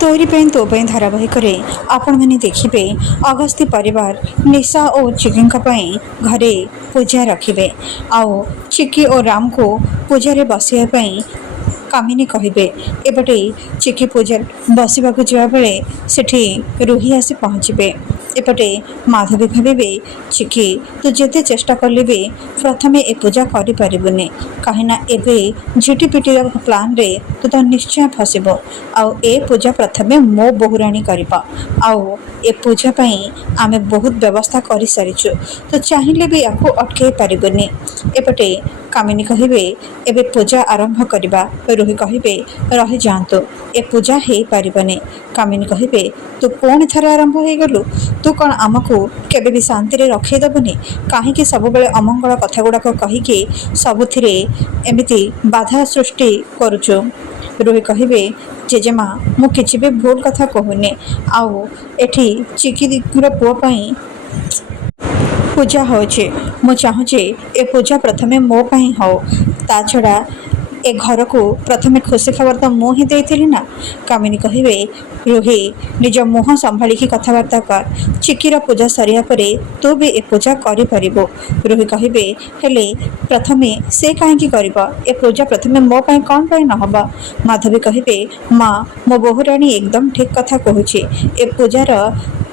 तोरी तो धारावाहिक आपण मैंने देखिए अगस्ती परिवार निशा और चिकी घरे पूजा रखिए आओ चिकी और राम को पूजा बसाई कामिनी कहे एपटे चिकी पूजा बसवा जावा बेले सेठी रुही आसी पहुँचे एपटे माधवी भावे चिकी तू जिते चेष्टा कले भी प्रथम ए पूजा करें कहीं झिटिपिटी प्लान रे तू तो निश्चय फसब आउ ए पूजा प्रथम मो बहुराणी कर ए पूजा आमे बहुत व्यवस्था कर सारीचु तो चाहिए भी या अटकई पारबनी एपटे कामिनी कहे एबे पूजा आरंभ करवा रोही कहे रही जातु ए पूजा हो पारबनी कामिनी कहे तू पुणी थे आरंभ हो गलु तू कौन आमको केबे भी शांति रखईदेबुनि कहीं सब अमंगल कथा गुड़ाक कहीकि सबुथिरे एमिति बाधा सृष्टि करुचु रोही कहे जेजेमा मु किछि भी भूल कथा कहूनी आउ एठी चिकी पुओ पूजा होचे मु चाहूचे ए पूजा प्रथमे मो पई हो ता छड़ा ए घर को प्रथमे खुशी खबर तो मु ही देइथिली ना कामिनी कहे रोही निज मुह संभाली कथबार्ता कर चिकीर पूजा सरिया परे तू भी ए पूजा करि परिबो रोही कहे हेले प्रथमे से कहीं कर ए पूजा प्रथमे मो पई कौन पई न हबा माधवी कहे माँ मो बहुराणी एकदम ठीक कथा कहूची ए पूजार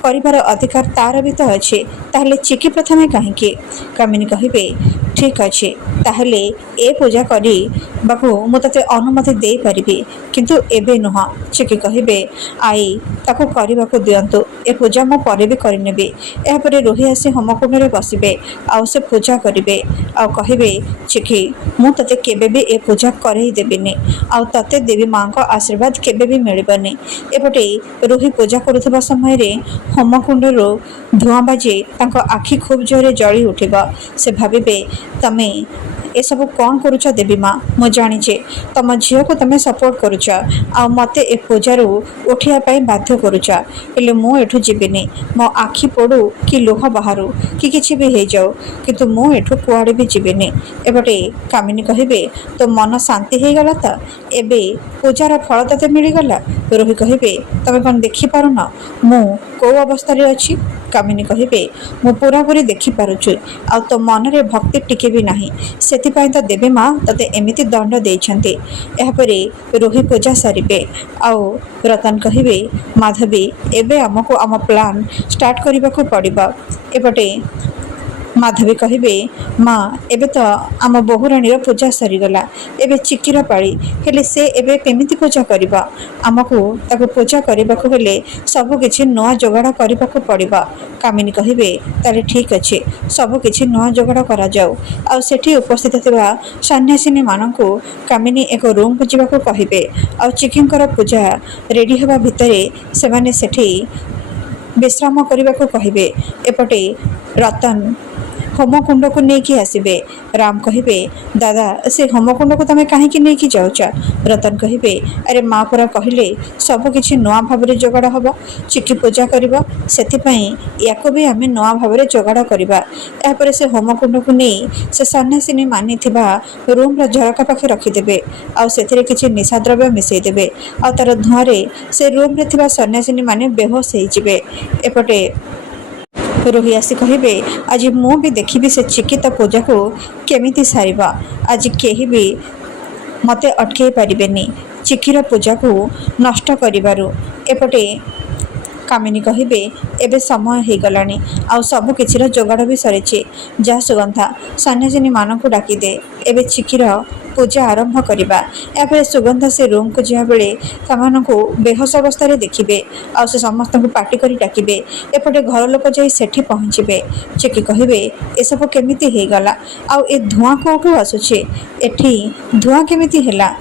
कर अधिकार तार भी तो अच्छे ताहले चिकी प्रथमे कहीं कामिनी कहे ठीक अच्छे ताहले ए पूजा करी बाबू मुझे अनुमति दे पारि किंतु एबे नुह चिकी कहे आई ताको करने को दिंतु ए पूजा मो पर भी करनेबी यापर रोही आसी होमकुंड में बसबे आउ से पूजा करेंगे आउ कहे चिकी मु तते केबे भी ए पूजा करई देबिनी आउ तते देवी माँ को आशीर्वाद केबे भी मिलबनी एपटे रोही पूजा करुवा समय रे होमकुंड धूआं बाजे तांको आखि खूब जोरे जली उठिबा से भाविबे तमे ए सब कौन करुच देवी माँ मु जाचे तुम झील को तुम सपोर्ट करुच आ मते ए पूजार उठिया बाध्य करुच हेले मु एठू जीविनी मो आखि पड़ू कि लुह बाहर कि किछि भी हो जाऊ किंतु मु एठू कुआड़े भी जीविनी एपटे कामिनी कहे तो मन शांति हो गला तो एबे पूजार फल तते मिलगला रोही कहे तुम कौन देखिपारुन मु कौ अवस्था अच्छी कामिनी कहे मु पूरापूरी देखिपारुछु आ तो मन रे भक्ति टिके भी नाही सेतिपाई तो देवी माँ तते एमिति दंड देइछन्ते एहापरे रोही पूजा सारिबे आउ रतन कहे माधवी एबे हमको आम प्लान स्टार्ट करने को पड़िबा एपटे माधवी कहे माँ एबे तो आम बहुराणी पूजा सरीगला एबे चिकीर पाड़ी हेले से एबे केमिति पूजा करबा आमको ताको पूजा करबा को हेले सब किछि नया जोगाड़ करबा को पड़िबा कामिनी कहे ताले ठीक अच्छे सब किछि नया जोगाड़ करा जाऊ आ सेठी उपस्थित थिबा सन्यासिनी माननकु कामिनी एक रूम को जीवा को कहिबे आ चिकींकर पूजा रेडी होबा भितरे से माने सेठी विश्राम करबा को कहिबे एपटे रतन होमकुंड को लेकिन आसबे राम कहे दादा से होमकुंड को तुम कहीं नहीं जाऊच रतन कहे अरे माँ पूरा कहले सब किछि नया भाव में जोगाड़ हम चिकी पूजा करवा से भी आम नया भाव में जोगाड़ करवा यापर से होमकुंड को नहीं से सन्यासिनी मानी रूम झरका पाखे रखिदे आउ किछि निशा द्रव्य मिसईदे आ तार धुआं से रूम रे सन्यासिनी माने बेहोश होइजिबे एपटे रोही आसी कहे आज मु भी देखी से चिकित पूजा को केमिति सारिबा आज केही भी मते अटकई पारिबेनी चिकीर पूजा को नष्ट करिबारु एपटे कामिनी कहे एबे समय हो गलानी आउ सब किछिर जोगाड़ भी सरीचे जा सुगंधा सन्यासिनी मान को डाकी दे एबे चिकीर पूजा आरंभ करवा यापर सुगंधा से रूम को जा बेले को बेहोश अवस्था देखिए आ से समस्त को पार्टी कर डाकिबे एपटे घर लोक जाई सेठी पहुँचे चिकी कहे ए सब केमिति हो गला आउ ए धुआं कौटू आसुचे एठी धुआं केमिति हैला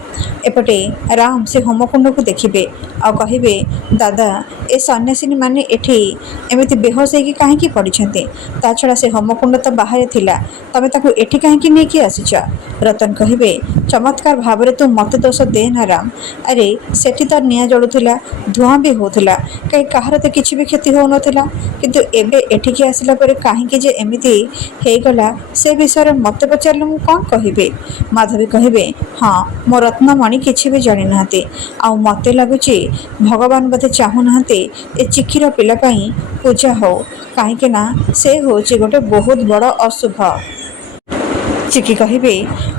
एपटे राम से होमकुंड को देखिए आ कहे दादा ए सन्यासिनी माने एठी एमिति बेहोश होगी कहीं पड़ते ता छड़ा से होमकुंड तो बाहर थिला तमे ताकू एठी कहीं नहीं आसीच ରତନ କହିବେ, ଚମତ୍କାର ଭାବରେ ତୁ ମୋତେ ଦୋଷ ଦେ ନା ରାମ। ଆରେ ସେଠି ତ ନିଆଁ ଜଳୁଥିଲା, ଧୂଆଁ ବି ହେଉଥିଲା, କାହିଁ କାହାର ତ କିଛି ବି କ୍ଷତି ହେଉନଥିଲା। କିନ୍ତୁ ଏବେ ଏଠିକି ଆସିଲା ପରେ କାହିଁକି ଯେ ଏମିତି ହେଇଗଲା ସେ ବିଷୟରେ ମୋତେ ପଚାରିଲେ ମୁଁ କ'ଣ କହିବି? ମାଧବୀ କହିବେ, ହଁ ମୋ ରତ୍ନମଣି କିଛି ବି ଜାଣିନାହାନ୍ତି। ଆଉ ମୋତେ ଲାଗୁଛି ଭଗବାନ ବୋଧେ ଚାହୁଁନାହାନ୍ତି ଏ ଚିକିର ପିଲା ପାଇଁ ପୂଜା ହଉ, କାହିଁକି ନା ସେ ହେଉଛି ଗୋଟେ ବହୁତ ବଡ଼ ଅଶୁଭ। ଚିକି କହିବେ,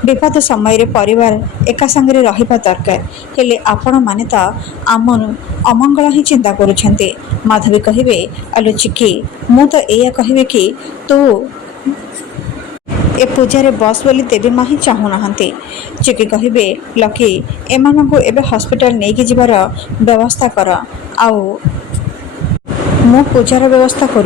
ବିପଦ ସମୟରେ ପରିବାର ଏକା ସାଙ୍ଗରେ ରହିବା ଦରକାର, ହେଲେ ଆପଣମାନେ ତ ଆମ ଅମଙ୍ଗଳ ହିଁ ଚିନ୍ତା କରୁଛନ୍ତି। ମାଧବୀ କହିବେ, ଆଲୋ ଚିକି, ମୁଁ ତ ଏଇଆ କହିବି କି ତୁ ଏ ପୂଜାରେ ବସ୍ ବୋଲି ଦେବୀ ମା ହିଁ ଚାହୁଁନାହାନ୍ତି। ଚିକି କହିବେ, ଲକି, ଏମାନଙ୍କୁ ଏବେ ହସ୍ପିଟାଲ ନେଇକି ଯିବାର ବ୍ୟବସ୍ଥା କର, ଆଉ ମୁଁ ପୂଜାର ବ୍ୟବସ୍ଥା କରୁଛି।